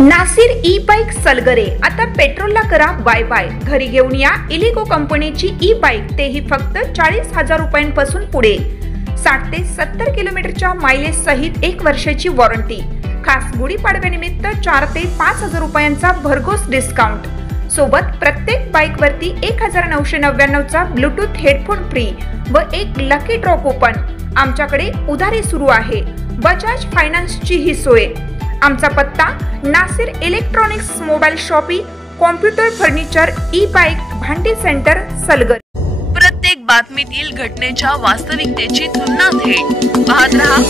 Nasir e bike Salgare, आता पेट्रोलला करा bye bye. घरी घेऊन या इलिगो कंपनीची ई बाईक, तेही फक्त 40,000 रुपयांपासून पुढे। 60 ते 70 किलोमीटरच्या मायलेज सहित 1 वर्षाची वॉरंटी। खास गुढीपाडव्यानिमित्त 4 ते 5,000 रुपयांचा भरघोस डिस्काउंट। सोबत प्रत्येक बाईक वरती 1999 चा ब्लूटूथ हेडफोन फ्री व एक लकी ड्रॉ कूपन। आमच्याकडे उधारी सुरू आहे। बजाज फायनान्सची ही सोय। आमचा पत्ता Nasir electronics, mobile shoppy, computer, furniture, e bike, भांडी सेंटर, सलगर। प्रत्येक बातमीतील घटनेच्या वास्तविकतेची तुलना थेट पाहत रहा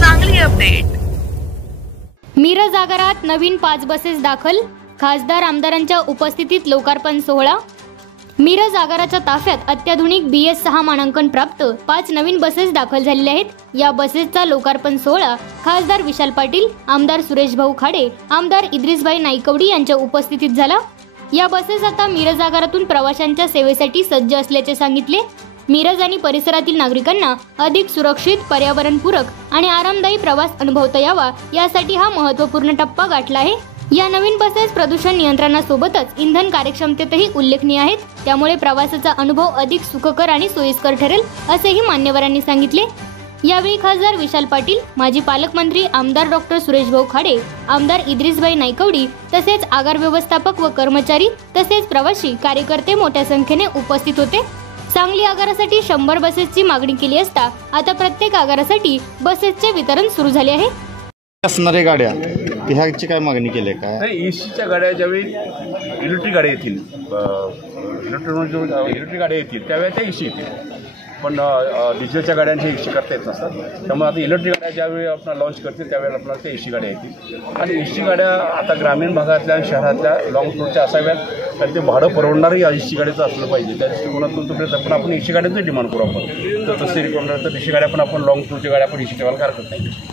चांगली अपडेट। मिरज आगारात नवीन 5 बसेस दाखल। खासदार आमदारांच्या उपस्थितीत लोकार्पण सोहळा। मिरज आगाराच्या ताफ्यात अत्याधुनिक BS6 मानांकन प्राप्त 5 नवीन बसेस दाखल झालेल्या आहेत। या बसेसचा लोकार्पण सोहळा खासदार विशाल पाटील, आमदार सुरेश भाऊ खाडे, आमदार इद्रिसभाई नाईकवडी यांच्या उपस्थितीत झाला। या बसेस आता मिरज आगारातून प्रवाशांच्या सेवेसाठी सज्ज असल्याचे सांगितले। मिरज आणि परिसरातील नागरिकांना अधिक सुरक्षित, पर्यावरणपूरक आणि आरामदायी प्रवास अनुभवता यावा यासाठी हा महत्त्वपूर्ण टप्पा गाठला आहे। या नवीन बसेस प्रदूषण नियंत्रणासोबतच इंधन कार्यक्षमतेतही उल्लेखनीय आहेत। त्यामुळे प्रवासाचा अनुभव अधिक सुखकर आणि सोयीस्कर ठरेल, असेही मान्यवरांनी सांगितले। यावेळी खासदार विशाल पाटील, माजी पालकमंत्री आमदार डॉक्टर सुरेश भाऊ खाडे, आमदार इद्रिसभाई नाईकवडी तसेच आगार व्यवस्थापक व कर्मचारी तसेच प्रवासी कार्यकर्ते मोठ्या संख्येने उपस्थित होते। सांगली आगारासाठी 100 बसेसची मागणी केली असता आता प्रत्येक आगारासाठी बसेसचे वितरण सुरू झाले आहे। असणाऱ्या गाड्या ह्याची काय मागणी केली आहे काय? नाही, एसीच्या गाड्या ज्यावेळी इलेक्ट्रिक गाड्या येतील, इलेक्ट्रिक गाड्या येतील त्यावेळी त्या एसी येतील, पण डिझेलच्या गाड्यांचे एसी करता येत नसतात। त्यामुळे आता इलेक्ट्रिक गाड्या ज्यावेळी आपण लॉन्च करतील त्यावेळेला आपल्याला त्या एसी गाड्या येतील। आणि एसी गाड्या आता ग्रामीण भागातल्या आणि शहरातल्या लॉंग टूरच्या असाव्यात, तर ते भाडं परवडणारही एसी गाड्याचं असलं पाहिजे। त्या दृष्टिकोनातून पण आपण एसी गाड्यांचं डिमांड करू। आपण तर तसे रिकॉर्ड तर एसी गाड्या पण आपण लॉंग टूरच्या गाड्या आपण एसी ठेवायला हरकत नाही।